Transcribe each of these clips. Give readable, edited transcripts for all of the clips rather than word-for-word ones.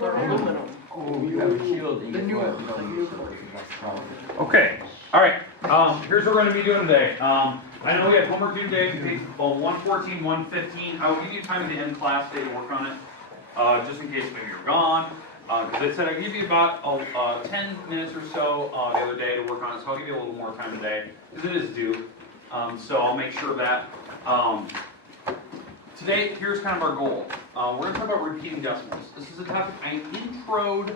Aluminum. Oh, you have a shield. The new one. Okay, all right, here's what we're gonna be doing today. I know we have homework due today, page 114, 115. I will give you time at the end of class today to work on it, just in case maybe you're gone. Because I said I'd give you about 10 minutes or so the other day to work on it, so I'll give you a little more time today, because it is due. So I'll make sure of that. Today, here's kind of our goal. We're going to talk about repeating decimals. This is a topic I introed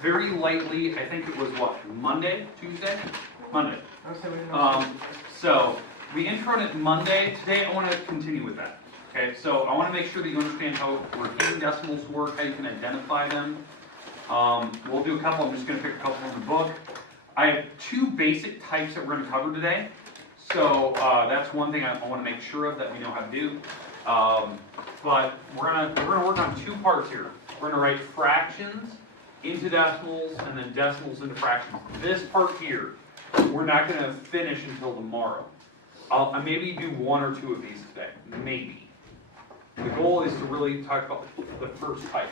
very lightly. I think it was what, Monday, Tuesday? Monday. So we introed it Monday. Today I want to continue with that. Okay, so I want to make sure that you understand how repeating decimals work, how you can identify them. We'll do a couple. I'm just going to pick a couple from the book. I have two basic types that we're going to cover today. So that's one thing I want to make sure of that we know how to do. But we're gonna work on two parts here. We're gonna write fractions into decimals and then decimals into fractions. This part here, we're not gonna finish until tomorrow. I maybe do one or two of these today, maybe. The goal is to really talk about the first type.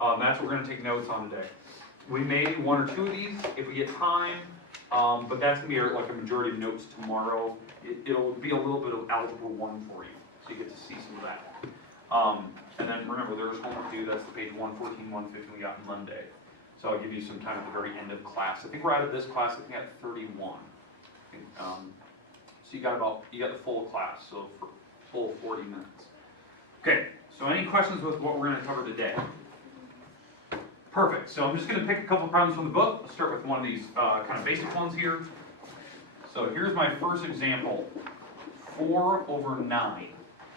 That's what we're gonna take notes on today. We may do one or two of these if we get time, but that's gonna be like a majority of notes tomorrow. It'll be a little bit of Algebra 1 for you. So you get to see some of that. And then remember, there's homework due. That's the page 114, 115 we got Monday. So I'll give you some time at the very end of class. I think we're out of this class, I think at 31. So you got the full class, so for full 40 minutes. Okay, so any questions with what we're going to cover today? Perfect, so I'm just going to pick a couple problems from the book. Let's start with one of these kind of basic ones here. So here's my first example, 4/9.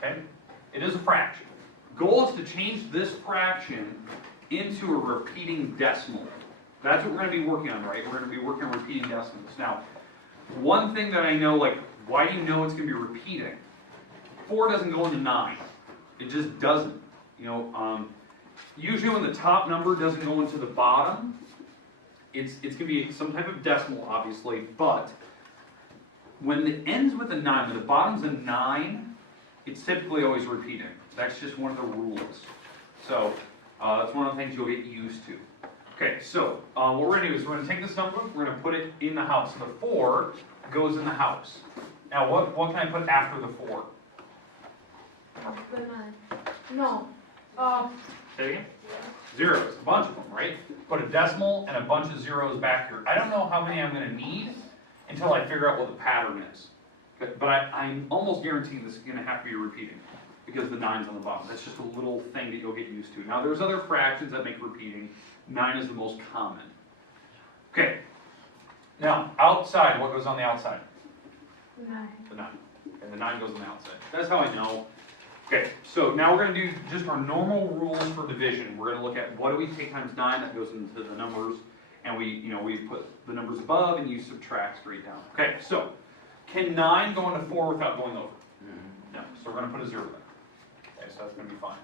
Okay, it is a fraction. Goal is to change this fraction into a repeating decimal. That's what we're going to be working on, right? We're going to be working on repeating decimals. Now, one thing that I know, like, why do you know it's going to be repeating? 4 doesn't go into 9. It just doesn't. You know, usually when the top number doesn't go into the bottom, it's going to be some type of decimal, obviously, but when it ends with a 9, when the bottom's a 9, it's typically always repeating. That's just one of the rules. So that's one of the things you'll get used to. Okay, so what we're going to do is we're going to take this number, we're going to put it in the house. So the 4 goes in the house. Now what can I put after the 4? The 9. No. Say it again? Zeros, a bunch of them, right? Put a decimal and a bunch of zeros back here. I don't know how many I'm going to need until I figure out what the pattern is. But I'm almost guaranteeing this is going to have to be repeating because the 9's on the bottom. That's just a little thing that you'll get used to. Now there's other fractions that make repeating. 9 is the most common. Okay. Now, outside, what goes on the outside? 9. The 9. And the 9 goes on the outside. That's how I know. Okay, so now we're going to do just our normal rules for division. We're going to look at what do we take times 9, that goes into the numbers, and we put the numbers above and you subtract straight down. Okay, so can 9 go into 4 without going over? No, so we're going to put a 0 there. Okay, so that's going to be fine.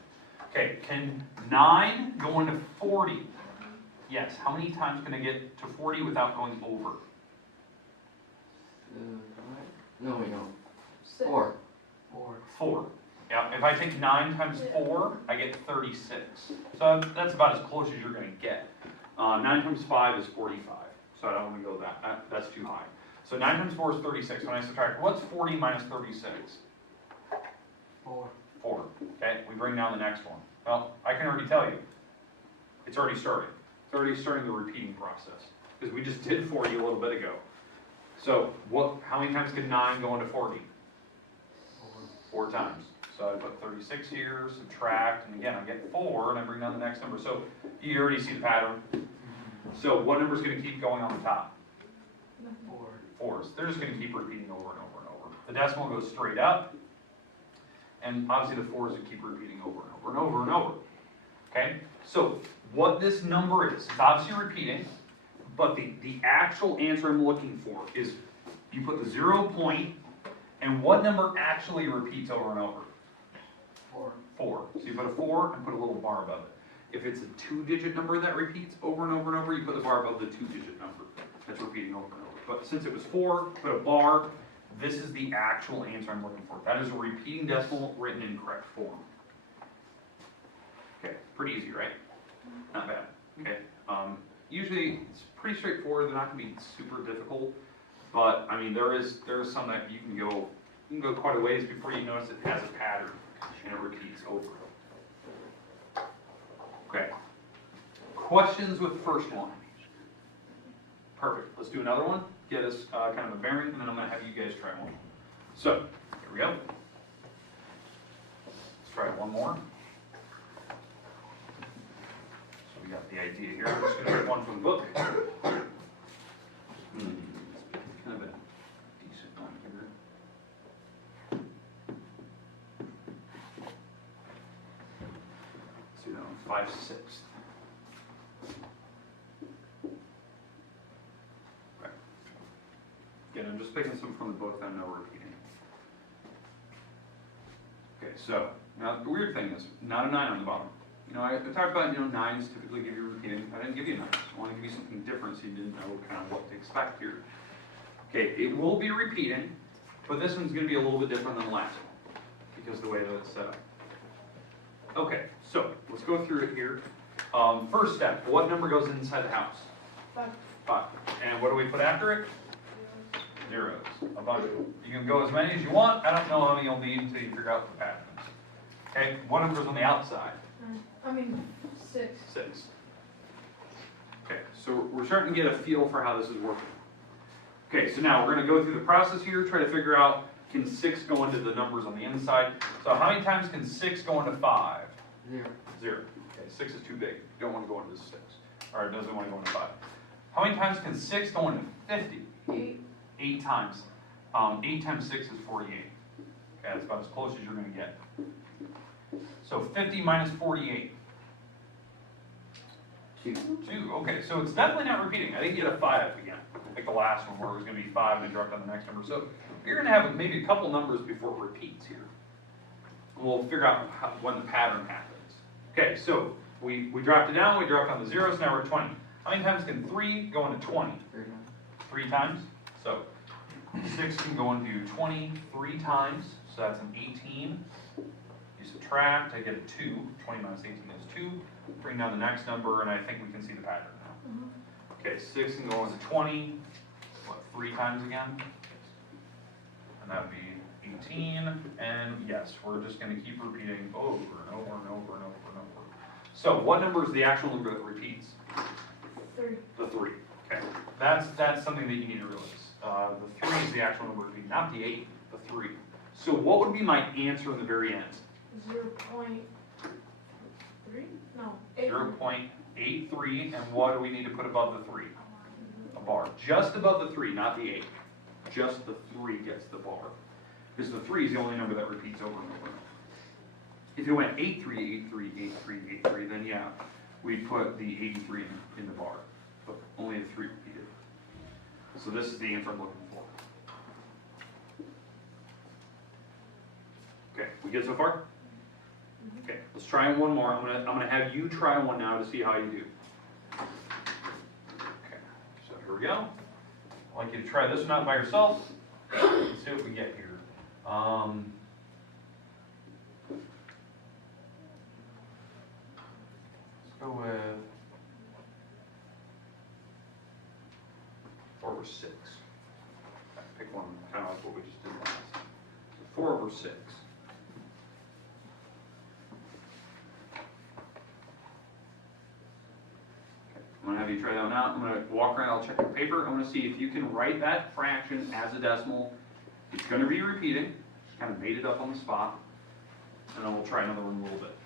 Okay, can 9 go into 40? Yes, how many times can I get to 40 without going over? No, we don't. 6. 4. 4. Yeah, if I take 9 times 4, I get 36. So that's about as close as you're going to get. 9 times 5 is 45. So I don't want to go that's too high. So 9 times 4 is 36. When I subtract, what's 40 minus 36? 4. 4. Okay, we bring down the next one. Well, I can already tell you. It's already starting. It's already starting the repeating process. Because we just did 40 a little bit ago. So how many times can 9 go into 40? 4 times. So I put 36 here, subtract, and again I get 4, and I bring down the next number. So you already see the pattern. So what number is going to keep going on the top? 4s. They're just going to keep repeating over and over and over. The decimal goes straight up, and obviously the 4s would keep repeating over and over and over and over. Okay? So what this number is, it's obviously repeating, but the actual answer I'm looking for is you put the 0 point, and what number actually repeats over and over? 4. So you put a 4 and put a little bar above it. If it's a 2-digit number that repeats over and over and over, you put the bar above the 2-digit number that's repeating over and over. But since it was 4, put a bar. This is the actual answer I'm looking for. That is a repeating decimal written in correct form. Okay, pretty easy, right? Not bad, okay. Usually, it's pretty straightforward, they're not gonna be super difficult, but, I mean, there is some that you can go quite a ways before you notice it has a pattern, and it repeats over. Okay. Questions with the first one? Perfect, let's do another one, get us kind of a bearing, and then I'm gonna have you guys try one. So, here we go. Let's try one more. So we got the idea here, I'm just gonna pick one from the book. Kind of a decent one here. Let's do that one, 5/6. Okay. Again, I'm just picking some from the book that I know we're repeating. Okay, so, now the weird thing is, not a 9 on the bottom. You know, I talked about, you know, 9s typically give you repeating. I didn't give you 9s. I want to give you something different so you didn't know kind of what to expect here. Okay, it will be repeating, but this one's going to be a little bit different than the last one because of the way that it's set up. Okay, so let's go through it here. First step, what number goes inside the house? 5. 5. And what do we put after it? Zeros. A bunch. You can go as many as you want. I don't know how many you'll need until you figure out what the pattern is. Okay, what number's on the outside? 6. 6. Okay, so we're starting to get a feel for how this is working. Okay, so now we're going to go through the process here, try to figure out, can 6 go into the numbers on the inside? So how many times can 6 go into 5? 0. 0. Okay, 6 is too big. You don't want to go into 6. Or it doesn't want to go into 5. How many times can 6 go into 50? 8. 8 times. 8 times 6 is 48. Okay, that's about as close as you're going to get. So 50 minus 48. 2. 2. Okay, so it's definitely not repeating. I didn't get a 5 again, like the last one where it was going to be 5 and drop down the next number. So you're going to have maybe a couple numbers before it repeats here. And we'll figure out when the pattern happens. Okay, so we dropped it down, we dropped down the zeros, now we're at 20. How many times can 3 go into 20? 3 times. So 6 can go into 20 3 times, so that's an 18. You subtract, I get a 2. 20 minus 18 is 2. Bring down the next number, and I think we can see the pattern now. Okay, 6 can go into 20, what, 3 times again? And that would be 18, and yes, we're just going to keep repeating over and over and over and over and over. So what number is the actual number that repeats? 3. The 3. Okay, that's something that you need to realize. The 3 is the actual number repeating, not the 8, the 3. So what would be my answer in the very end? 0.3? No. 8. 0.83, and what do we need to put above the 3? A bar. Just above the 3, not the 8. Just the 3 gets the bar. Because the 3 is the only number that repeats over and over and over. If it went 83, 83, 83, 83, then yeah, we'd put the 83 in the bar. But only the 3 repeated. So this is the answer I'm looking for. Okay, we good so far? Okay, let's try one more. I'm gonna have you try one now to see how you do. Okay, so here we go. I'd like you to try this one out by yourself. Let's see what we get here. Let's go with 4/6. Pick one kind of like what we just did last time. So 4/6. I'm going to have you try that one out. I'm going to walk around, I'll check your paper. I'm going to see if you can write that fraction as a decimal. It's going to be repeating. Just kind of made it up on the spot. And then we'll try another one in a little bit.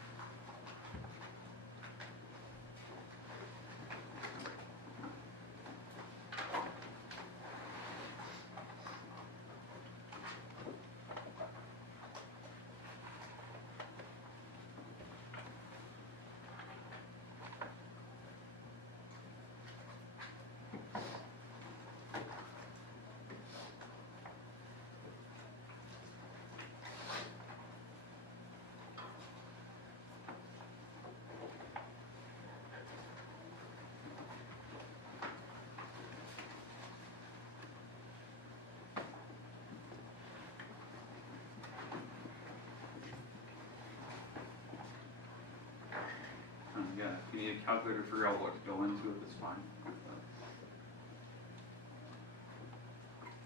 again, if you need a calculator to figure out what to go into it, that's fine.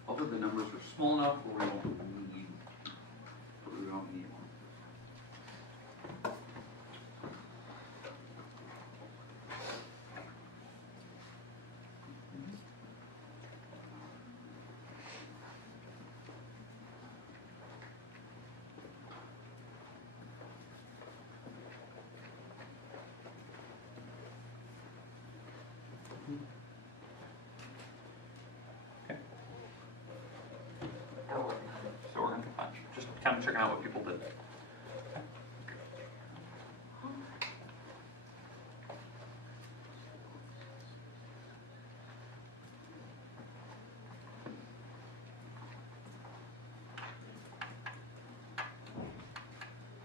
Although the numbers are small enough where we don't need one. So we're gonna just kind of checking out what people did.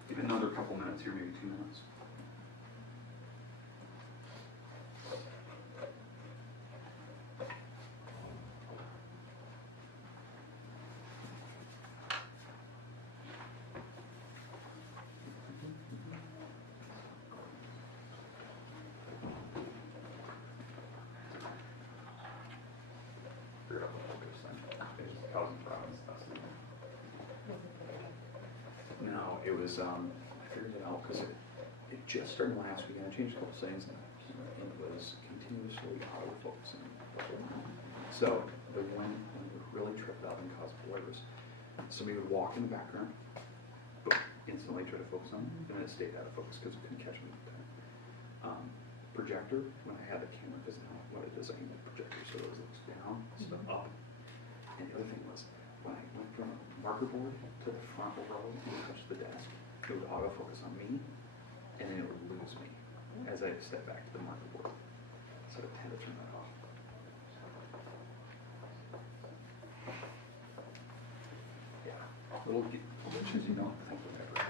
Give it another couple minutes here, maybe 2 minutes. No, it was, I figured it out because it just started last week and I changed a couple settings and it was continuously auto-focusing. So the one would really trip up and cause blurs. Somebody would walk in the background, boom, instantly try to focus on it, and then it stayed out of focus because it couldn't catch me at the time. Projector, when I had the camera, because now what I designed the projector so it looks down instead of up. And the other thing was, when I went from a marker board to the front row and touched the desk, it would autofocus on me, and then it would lose me as I stepped back to the marker board. So I had to turn that off. Yeah, little glitches you don't think of ever.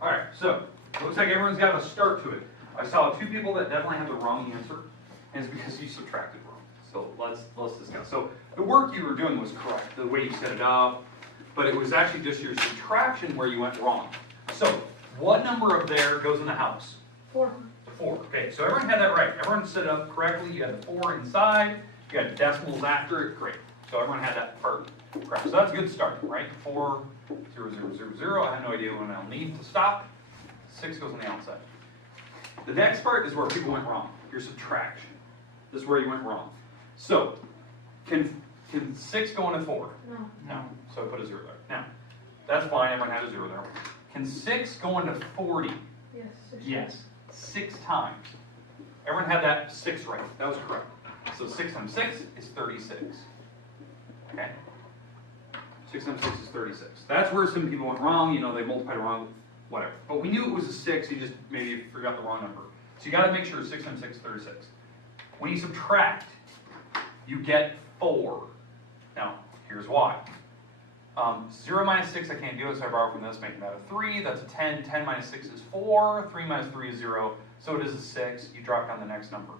All right, so it looks like everyone's got a start to it. I saw 2 people that definitely had the wrong answer, and it's because you subtracted wrong. So let's discuss. So the work you were doing was correct, the way you set it up, but it was actually just your subtraction where you went wrong. So what number of there goes in the house? 4. The 4. Okay, so everyone had that right. Everyone set it up correctly. You had the 4 inside. You had decimals after it. Great. So everyone had that part correct. So that's a good start, right? 4, 0, 0, 0, 0. I have no idea when I'll need to stop. 6 goes on the outside. The next part is where people went wrong. Your subtraction. This is where you went wrong. So, can 6 go into 4? No. No. So I put a 0 there. Now, that's fine. Everyone had a 0 there. Can 6 go into 40? Yes. Yes. 6 times. Everyone had that 6 right. That was correct. So 6 times 6 is 36. Okay? 6 times 6 is 36. That's where some people went wrong. You know, they multiplied it wrong, whatever. But we knew it was a 6. You just maybe forgot the wrong number. So you got to make sure 6 times 6 is 36. When you subtract, you get 4. Now, here's why. 0 minus 6, I can't do it, so I borrow from this, making that a 3. That's a 10. 10 minus 6 is 4. 3 minus 3 is 0. So it is a 6. You drop down the next number.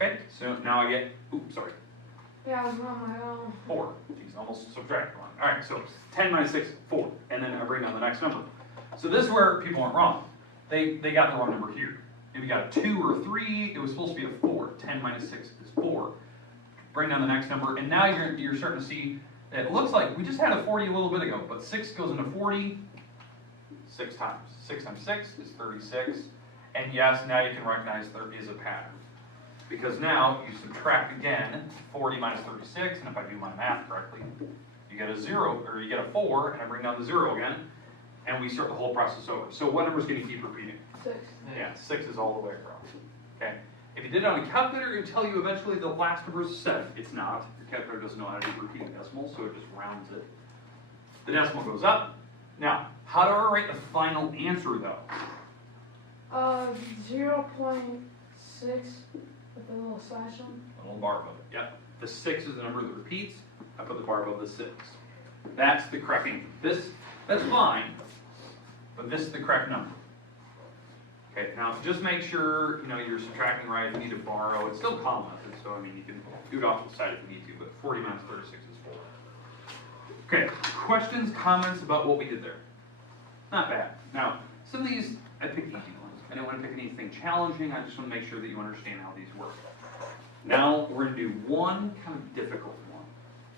Okay, so now I get, oops, sorry. Yeah, I was wrong. I don't. 4. Geez, almost subtracted wrong. All right, so 10 minus 6, 4. And then I bring down the next number. So this is where people went wrong. They got the wrong number here. If you got a 2 or a 3, it was supposed to be a 4. 10 minus 6 is 4. Bring down the next number, and now you're starting to see that it looks like we just had a 40 a little bit ago, but 6 goes into 40 6 times. 6 times 6 is 36. And yes, now you can recognize there is a pattern. Because now you subtract again 40 minus 36, and if I do my math correctly, you get a 0, or you get a 4, and I bring down the 0 again, and we start the whole process over. So what number is going to keep repeating? 6. Yeah, 6 is all the way across. Okay. If you did it on a calculator, it would tell you eventually the last number is 7. It's not. Your calculator doesn't know how to do repeating decimals, so it just rounds it. The decimal goes up. Now, how do I write the final answer though? 0.6 with a little slash on. A little bar above it. Yep. The 6 is the number that repeats. I put the bar above the 6. That's the correct answer. That's fine, but this is the correct number. Okay, now just make sure you're subtracting right. If you need to borrow, it's still column method, so I mean you can do it off to the side if you need to, but 40 minus 36 is 4. Okay, questions, comments about what we did there? Not bad. Now, some of these, I picked easy ones. I didn't want to pick anything challenging, I just want to make sure that you understand how these work. Now, we're going to do one kind of difficult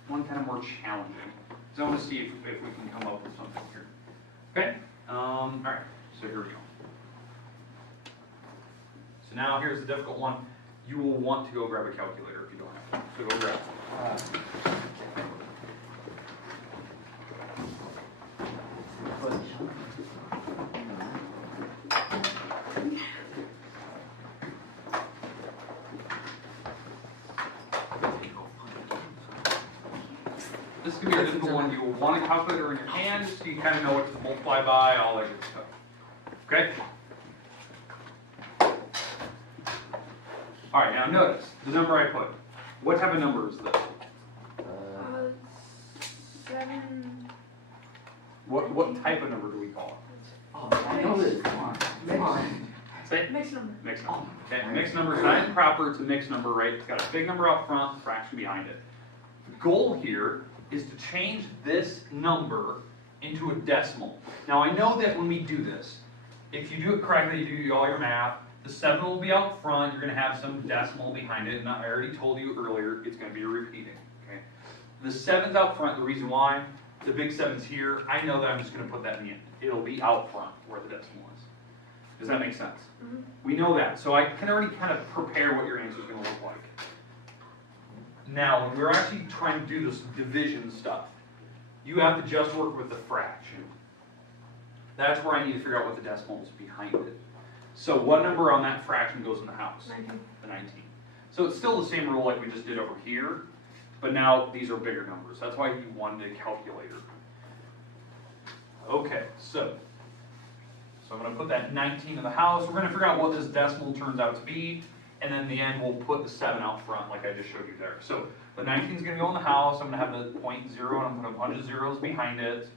one kind of more challenging. So I want to see if we can come up with something here. Okay? Alright, so here we go. So now here's the difficult one. You will want to go grab a calculator if you don't have one. So go grab it. This could be a difficult one. You will want a calculator in your hand so you kind of know what to multiply by, all that good stuff. Okay? Alright, now notice the number I put. What type of number is this? 7. What type of number do we call Oh, I know this. Come on. Come on. it? Say it. Mixed number. Mixed number. Okay, mixed number is nice and proper. It's a mixed number, right? It's got a big number up front, fraction behind it. The goal here is to change this number into a decimal. Now I know that when we do this, if you do it correctly, you do all your math, the 7 will be out front, you're going to have some decimal behind it, and I already told you earlier, it's going to be repeating, okay? The 7's out front, the reason why, the big 7's here, I know that I'm just going to put that in the end. It'll be out front where the decimal is. Does that make sense? Mm-hmm. We know that, so I can already kind of prepare what your answer is going to look like. Now, when we're actually trying to do this division stuff, you have to just work with the fraction. That's where I need to figure out what the decimal is behind it. So what number on that fraction goes in the house? 19. The 19. So it's still the same rule like we just did over here, but now these are bigger numbers. That's why you wanted a calculator. Okay, so I'm going to put that 19 in the house. We're going to figure out what this decimal turns out to be, and then in the end we'll put the 7 out front like I just showed you there. So the 19 is going to go in the house. I'm going to have the 0.0, and I'm going to put a bunch of zeros behind it.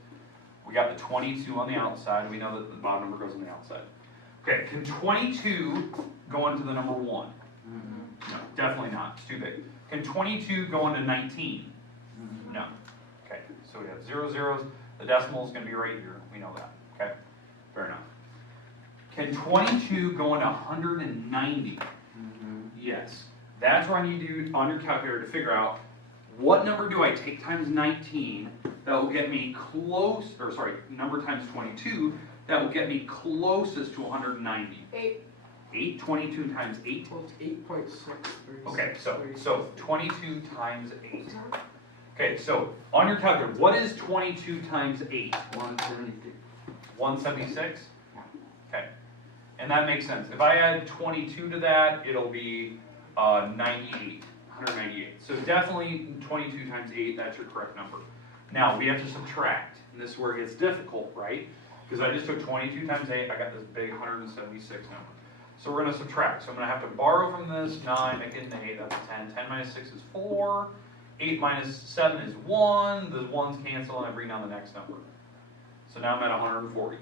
We got the 22 on the outside. We know that the bottom number goes on the outside. Okay, can 22 go into the number 1? No, definitely not. It's too big. Can 22 go into 19? No. Okay, so we have 0 zeros. The decimal is going to be right here. We know that. Okay, fair enough. Can 22 go into 190? Yes. That's where I need you on your calculator to figure out what number do I take times 19 that will get me close, or sorry, number times 22 that will get me closest to 190. 8. 8, 22 times 8. Well, it's 8.6. Okay, so 22 times 8. Okay, so on your calculator, what is 22 times 8? 176. 176? Okay, and that makes sense. If I add 22 to that, it'll be 98, 198. So definitely 22 times 8, that's your correct number. Now, we have to subtract, and this is where it gets difficult, right? Because I just took 22 times 8, I got this big 176 number. So we're going to subtract. So I'm going to have to borrow from this 9, make it an 8, that's a 10. 10 minus 6 is 4. 8 minus 7 is 1. The 1's cancel, and I bring down the next number. So now I'm at 140.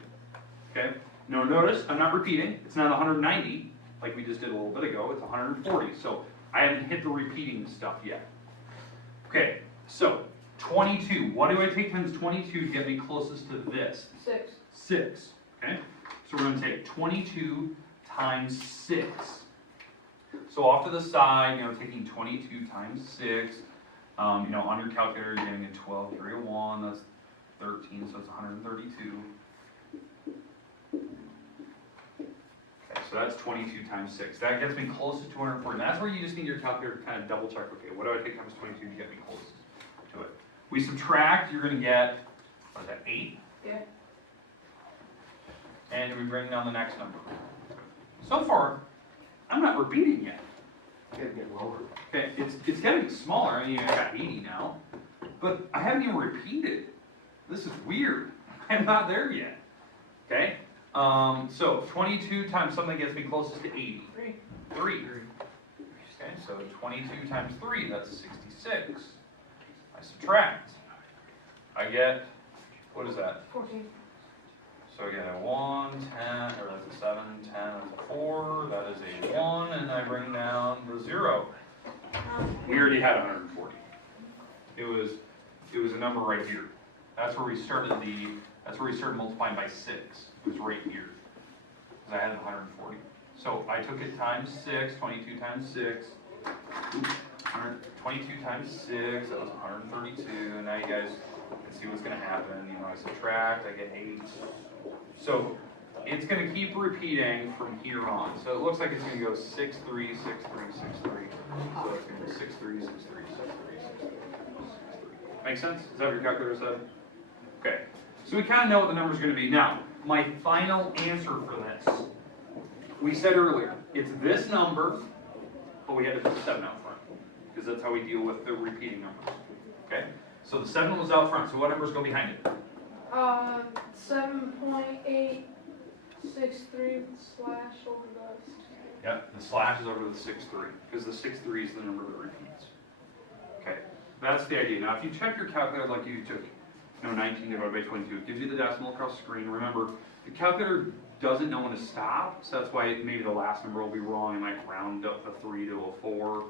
Okay? Now notice, I'm not repeating. It's not 190, like we just did a little bit ago. It's 140. So I haven't hit the repeating stuff yet. Okay, so 22. What do I take times 22 to get me closest to this? 6. 6. Okay? So we're going to take 22 times 6. So off to the side, taking 22 times 6, on your calculator, you're getting a 12, 301, that's 13, so it's 132. Okay, so that's 22 times 6. That gets me closest to 240. And that's where you just need your calculator to kind of double check, okay, what do I take times 22 to get me closest to it? We subtract, you're going to get, what is that, 8? Yeah. And we bring down the next number. So far, I'm not repeating yet. Gotta get lower. Okay, it's getting smaller. I mean, I got 80 now, but I haven't even repeated. This is weird. I'm not there yet. Okay, so 22 times something gets me closest to 80. 3. Okay, so 22 times 3, that's 66. 6. I subtract. I get, what is that? 14. So I get a 1, 10, or that's a 7, 10, that's a 4, that is a 1, and I bring down the 0. We already had 140. It was a number right here. That's where we started multiplying by 6. It was right here. Because I had 140. So I took it times 6, 22 times 6. Oops, 22 times 6, that was 132. And now you guys can see what's going to happen. You know, I subtract, I get 8. So it's going to keep repeating from here on. So it looks like it's going to go 6, 3, 6, 3, 6, 3. So it's going to be 6, 3, 6, 3, 6, 3, 6, 3, 6, 3. Make sense? Is that what your calculator said? Okay. So we kind of know what the number's going to be. Now, my final answer for this. We said earlier, it's this number, but we had to put the 7 out front. Because that's how we deal with the repeating numbers. Okay? So the 7 was out front. So what number's going behind it? 7.863 slash over the. Yep, the slash is over the 6, 3. Because the 6, 3 is the number that repeats. Okay, that's the idea. Now, if you check your calculator like you took, 19 divided by 22, it gives you the decimal across the screen. Remember, the calculator doesn't know when to stop, so that's why maybe the last number will be wrong and like round up the 3 to a 4.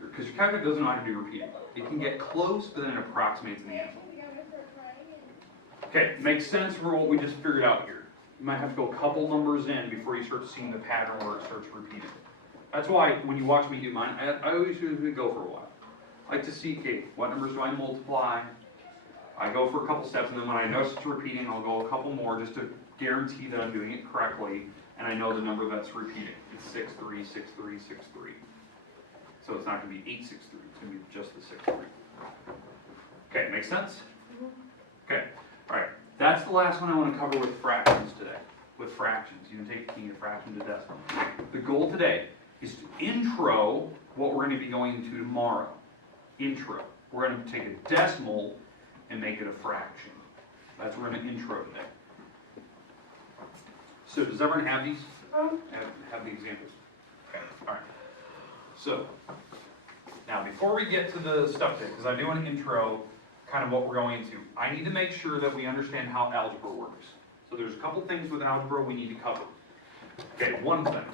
Because your calculator doesn't know how to do repeating. It can get close, but then it approximates in the end. Okay, makes sense for what we just figured out here. You might have to go a couple numbers in before you start seeing the pattern where it starts repeating. That's why when you watch me do mine, I always usually go for a while. I like to see, okay, what numbers do I multiply? I go for a couple steps, and then when I notice it's repeating, I'll go a couple more just to guarantee that I'm doing it correctly, and I know the number that's repeating. It's 6, 3, 6, 3, 6, 3. So it's not going to be 8, 6, 3. It's going to be just the 6, 3. Okay, make sense? Okay, all right. That's the last one I want to cover with fractions today. With fractions, you can take a fraction to decimal. The goal today is to intro what we're going to be going into tomorrow. Intro. We're going to take a decimal and make it a fraction. That's what we're going to intro today. So does everyone have these? Have the examples? Okay, all right. So, now before we get to the stuff today, because I do want to intro kind of what we're going into, I need to make sure that we understand how algebra works. So there's a couple things with algebra we need to cover. Okay, one thing.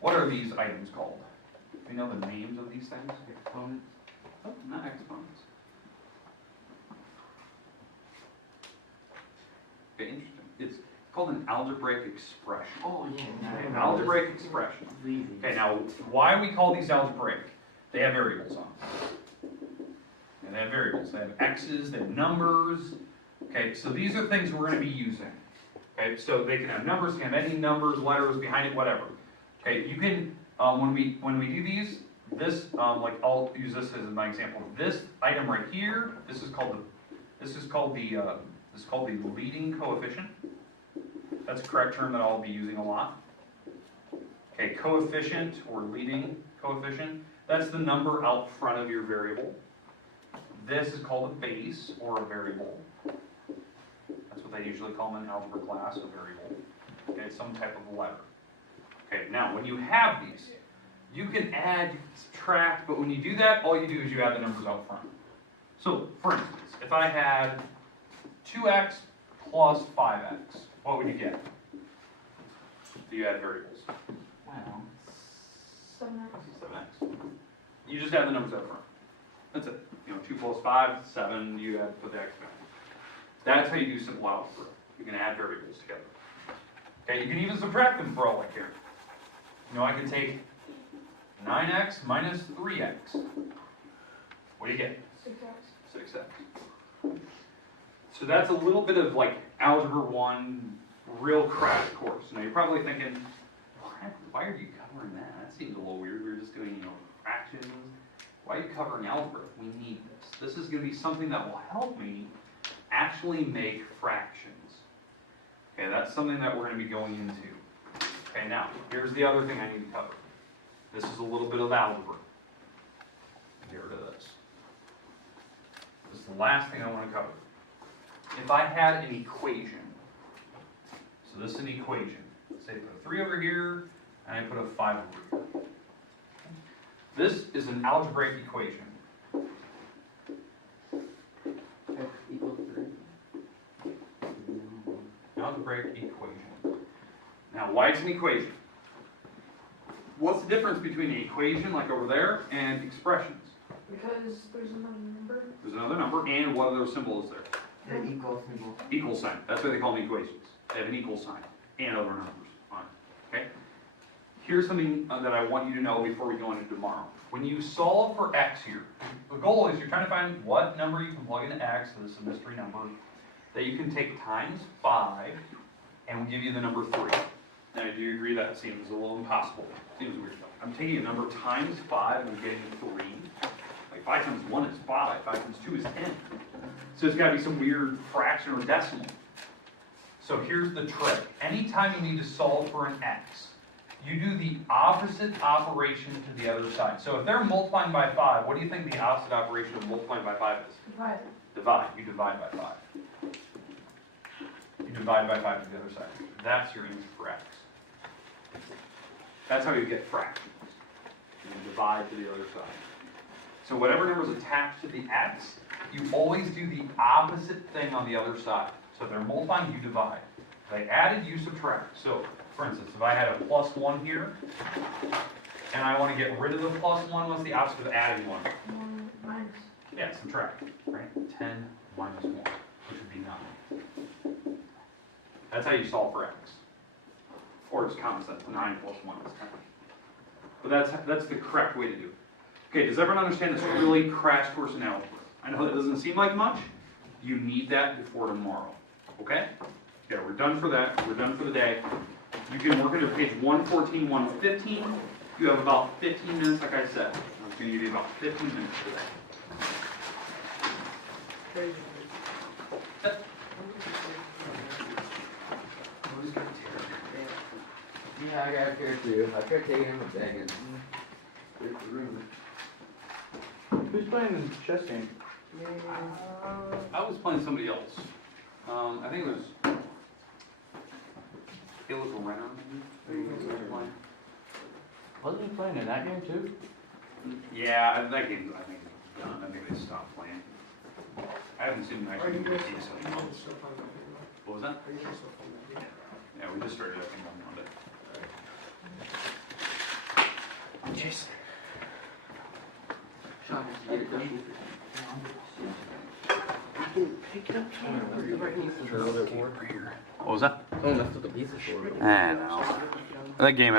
What are these items called? Do you know the names of these things? Exponents. Oh, not exponents. Okay, interesting. It's called an algebraic expression. Oh, yeah. Okay, an algebraic expression. It's easy. Okay, now why we call these algebraic? They have variables on them. And they have variables. They have x's, they have numbers. Okay, so these are things we're going to be using. Okay, so they can have numbers, can have any numbers, letters behind it, whatever. Okay, you can when we do these, this like I'll use this as my example. This item right here, this is called the leading coefficient. That's a correct term that I'll be using a lot. Okay, coefficient or leading coefficient, that's the number out front of your variable. This is called a base or a variable. That's what they usually call them in algebra class, a variable. Okay, some type of letter. Okay, now when you have these, you can add, you can subtract, but when you do that, all you do is you add the numbers out front. So, for instance, if I had 2x plus 5x, what would you get? Do you add variables? Wow. 7x. 7x. You just add the numbers out front. That's it. 2 plus 5, 7, you add, put the x back. That's how you do simple algebra. You can add variables together. Okay, you can even subtract them for all I care. I can take 9x minus 3x. What do you get? 6x. 6x. So that's a little bit of like Algebra 1 real crash course. Now you're probably thinking, why are you covering that? That seems a little weird. We're just doing, fractions. Why are you covering algebra? We need this. This is going to be something that will help me actually make fractions. Okay, that's something that we're going to be going into. Okay, now, here's the other thing I need to cover. This is a little bit of algebra. Get rid of this. This is the last thing I want to cover. If I had an equation, so this is an equation. Say put a 3 over here, and I put a 5 over here. This is an algebraic equation. X equals 3. Algebraic equation. Now, why it's an equation? What's the difference between an equation, like over there, and expressions? Because there's another number. There's another number, and what other symbol is there? The equal symbol. Equal sign. That's why they call them equations. They have an equal sign and other numbers on it. Okay? Here's something that I want you to know before we go into tomorrow. When you solve for x here, the goal is you're trying to find what number you can plug into x, so this is a mystery number, that you can take times 5 and will give you the number 3. Now, do you agree that seems a little impossible? Seems weird. I'm taking a number times 5 and I'm getting 3. Like 5 times 1 is 5, 5 times 2 is 10. So it's got to be some weird fraction or decimal. So here's the trick. Anytime you need to solve for an x, you do the opposite operation to the other side. So if they're multiplying by 5, what do you think the opposite operation of multiplying by 5 is? Divide. Divide. You divide by 5. You divide by 5 to the other side. That's your answer for x. That's how you get fractions. You divide to the other side. So whatever number is attached to the x, you always do the opposite thing on the other side. So if they're multiplying, you divide. If they added, you subtract. So, for instance, if I had a plus 1 here, and I want to get rid of the plus 1, what's the opposite of adding 1? Minus. Yeah, subtract, right? 10 minus 1, which would be 9. That's how you solve for x. Or it's common sense, 9 plus 1 is 10. But that's the correct way to do it. Okay, does everyone understand this really crash course in algebra? I know that doesn't seem like much. You need that before tomorrow, okay? Yeah, we're done for that. We're done for the day. You can work into page 114, 115. You have about 15 minutes, like I said. I'm going to give you about 15 minutes for that. Crazy. Yeah, I got a pair too. I tried taking him a bag and there's the room. Who's playing the chess game? I was playing somebody else. I think it was Caleb Renner, maybe. Wasn't he playing in that game too? Yeah, that game, I think, is done. I think they stopped playing. I haven't seen them Are actually you do guys a piece still of playing it. that game? What was that? Are you guys still playing that game? Yeah, we just started, I think, on Monday. Jason. Sean, did you get it done? What was that? Oh, that's what the pieces for. I know. That game